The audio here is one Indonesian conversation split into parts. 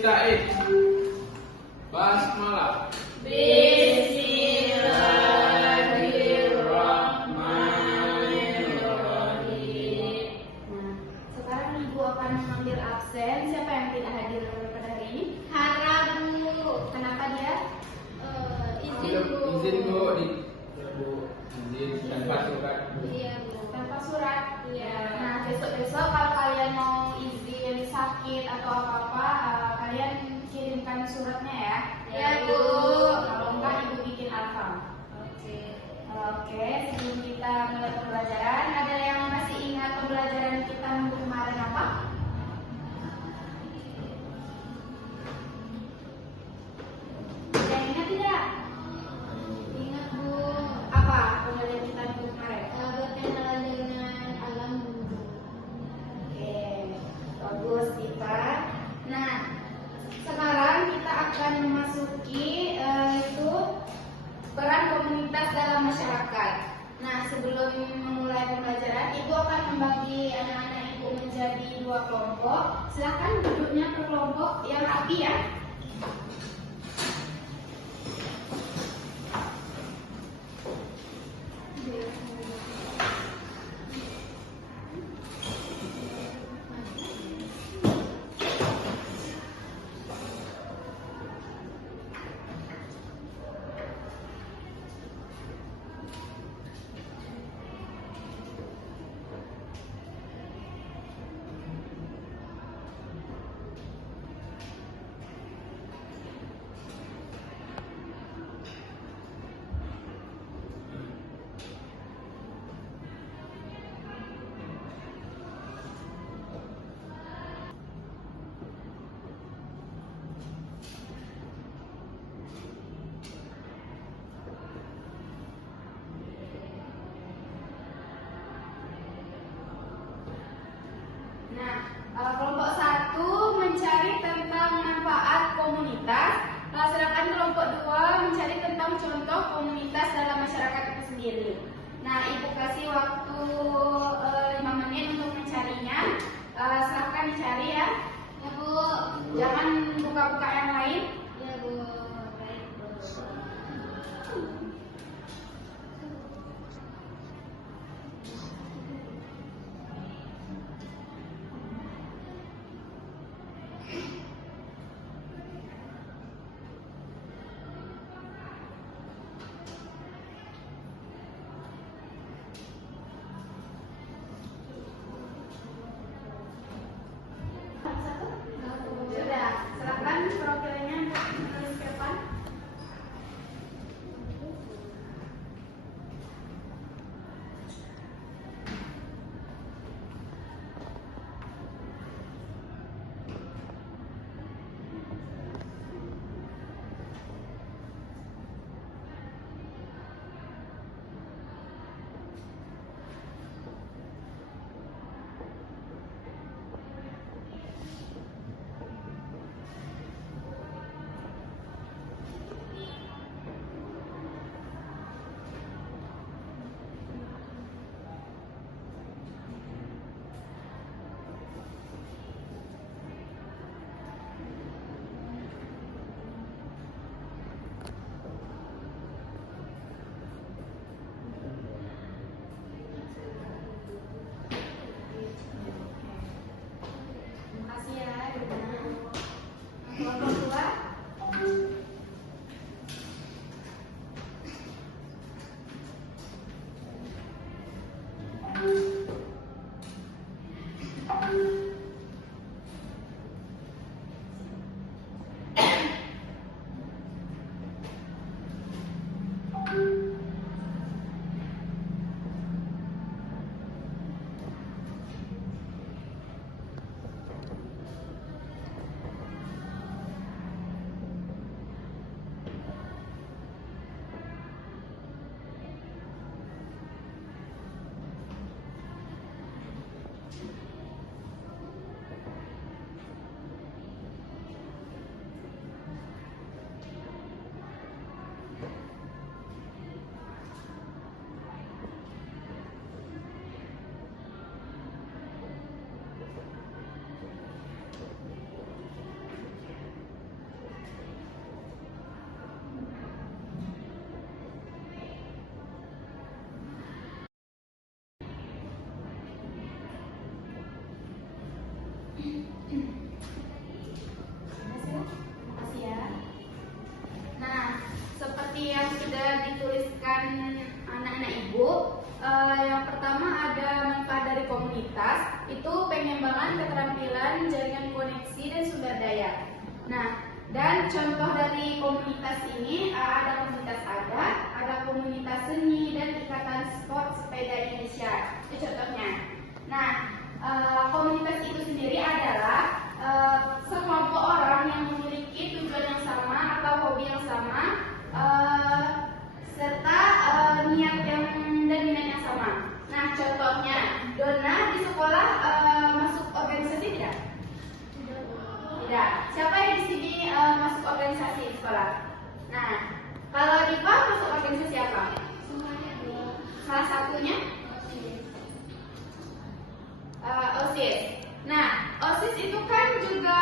Miftahid. Basmalah. Bismillahirrahmanirrahim. Nah, sekarang Ibu akan mengambil absen. Siapa yang tidak hadir pada hari ini? Hara Bu. Kenapa dia? Izin Bu. Izin Bu. Izin tanpa surat. Iya Bu. Tanpa surat. Iya. Nah, besok-besok kalau kalian mau izin sakit atau apa-apa, kalian kirimkan suratnya ya. Iya Bu. Kalau enggak, Ibu bikin alfam. Oke. Oke, sebelum kita mulai pembelajaran, ada yang masih ingat pembelajaran kita minggu kemarin apa? Ada yang ingat tidak? Ingat Bu. Apa pembelajaran kita minggu kemarin? Berkenalan dengan alam Bu. Oke, bagus kita. Nah, sekarang kita akan memasuki itu peran komunitas dalam masyarakat. Nah, sebelum memulai pembelajaran, Ibu akan membagi anak-anak Ibu menjadi 2 kelompok. Silakan duduknya per kelompok yang rapi ya. Nah, kelompok 1 mencari tentang manfaat komunitas, sedangkan kelompok 2 mencari tentang contoh komunitas dalam masyarakat itu sendiri. Nah, Ibu kasih waktu 5 menit untuk mencarinya. Silahkan dicari ya. Ya Bu. Jangan buka-buka yang lain. Ya Bu. Baik Bu. Sudah, silakan perwakilannya menulis ke depan. Terima kasih ya, Ibu. Kelompok 2. Makasih ya. Nah, seperti yang sudah dituliskan anak-anak ibu, yang pertama ada manfaat dari komunitas, itu pengembangan keterampilan, jaringan koneksi dan sumber daya. Nah, dan contoh dari komunitas ini ada komunitas adat, ada komunitas seni dan ikatan sport sepeda Indonesia. Itu contohnya. Nah, komunitas itu sendiri adalah sekelompok orang yang memiliki tujuan yang sama atau hobi yang sama, serta niat dan minat yang sama. Nah, contohnya, Donna di sekolah masuk organisasi tidak? Tidak. Siapa yang di sini masuk organisasi di sekolah? Nah, kalau Diva masuk organisasi apa? Semuanya dua. Salah satunya? OSIS. Nah, OSIS itu kan juga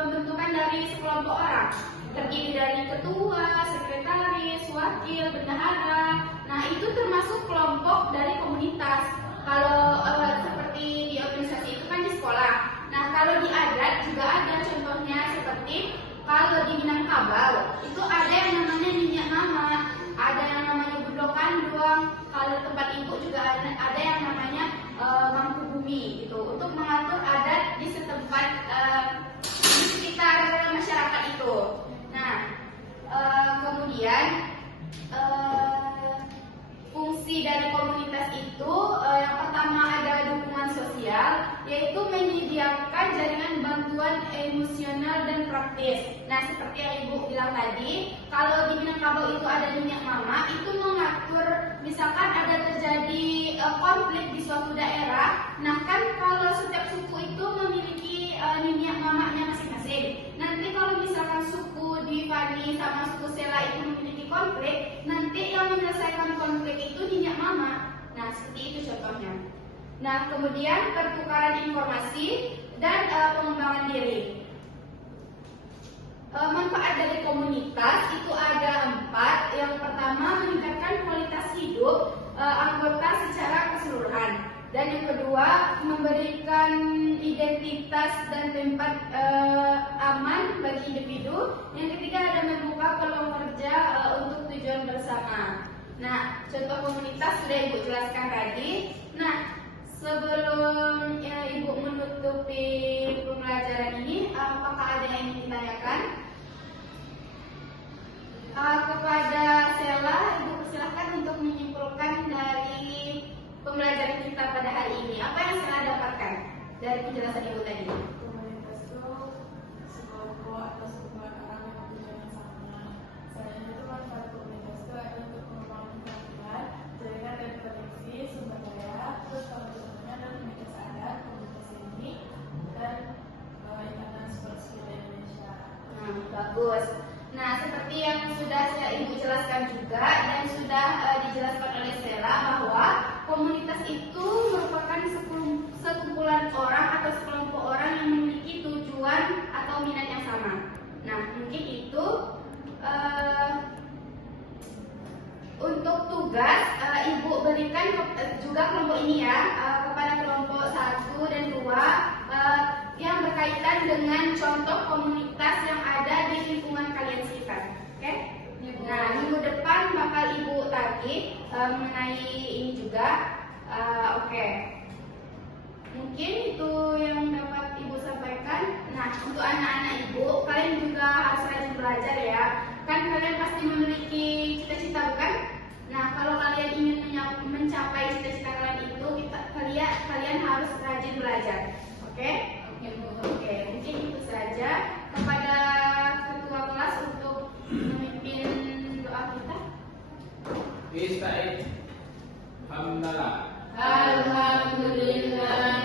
pembentukan dari sekelompok orang, terdiri dari ketua, sekretaris, wakil, bendahara. Nah, itu termasuk kelompok dari komunitas. Kalau seperti di organisasi itu kan di sekolah. Nah, kalau di adat juga ada contohnya, seperti kalau di Minangkabau itu ada yang namanya minyak mama, ada yang namanya Bundo Kanduang. Kalau tempat ibu juga ada yang namanya Mangku Bumi, gitu, untuk mengatur adat di setempat di sekitar masyarakat itu. Nah, kemudian fungsi dari komunitas itu yang pertama ada dukungan sosial, yaitu menyediakan jaringan bantuan emosional dan praktis. Nah, seperti yang ibu bilang tadi, kalau di Minangkabau itu ada minyak mama, itu mengatur misalkan ada terjadi konflik di suatu daerah. Nah, kan kalau setiap suku itu memiliki minyak mamanya masing-masing. Nanti kalau misalkan suku Divani sama suku Sela itu memiliki konflik, nanti yang menyelesaikan konflik itu minyak mama. Nah, seperti itu contohnya. Nah, kemudian pertukaran informasi dan pengembangan diri. Manfaat dari komunitas itu ada 4. Yang pertama, meningkatkan kualitas hidup anggota secara keseluruhan. Dan yang kedua, memberikan identitas dan tempat aman bagi individu. Yang ketiga, ada membuka peluang kerja untuk tujuan bersama. Nah, contoh komunitas sudah ibu jelaskan tadi. Nah, sebelum ibu menutupi pembelajaran ini, apakah ada yang ingin ditanyakan? Kepada Sela, ibu persilahkan untuk menyimpulkan dari pembelajaran kita pada hari ini. Apa yang Sela dapatkan dari penjelasan ibu tadi? Komunitas itu sekelompok atau sekumpulan orang yang punya yang sama. Selain itu, manfaat komunitas itu ada untuk mengembangkan keterampilan, jaringan dan koneksi, sumber daya, terus kalau contohnya adalah komunitas adat, komunitas seni, dan ikatan sport sepeda Indonesia. Bagus. Nah, seperti yang sudah ibu jelaskan juga dan sudah dijelaskan oleh Sela, bahwa komunitas itu merupakan sekumpulan orang atau sekelompok orang yang memiliki tujuan atau minat yang sama. Nah, mungkin itu untuk tugas ibu berikan juga kelompok ini ya, kepada kelompok 1 dan 2 yang berkaitan dengan contoh komunitas yang ada di lingkungan kalian sekitar. Oke? Nah, minggu depan bakal ibu tagih mengenai ini juga. Oke. Mungkin itu yang dapat ibu sampaikan. Nah, untuk anak-anak ibu, kalian juga harus rajin belajar ya. Kan kalian pasti memiliki cita-cita, bukan? Nah, kalau kalian ingin mencapai cita-cita kalian itu, kalian harus rajin belajar. Oke? Oke, mungkin itu saja. Kepada ketua kelas untuk memimpin doa kita. Bismillahirrahmanirrahim. Alhamdulillah.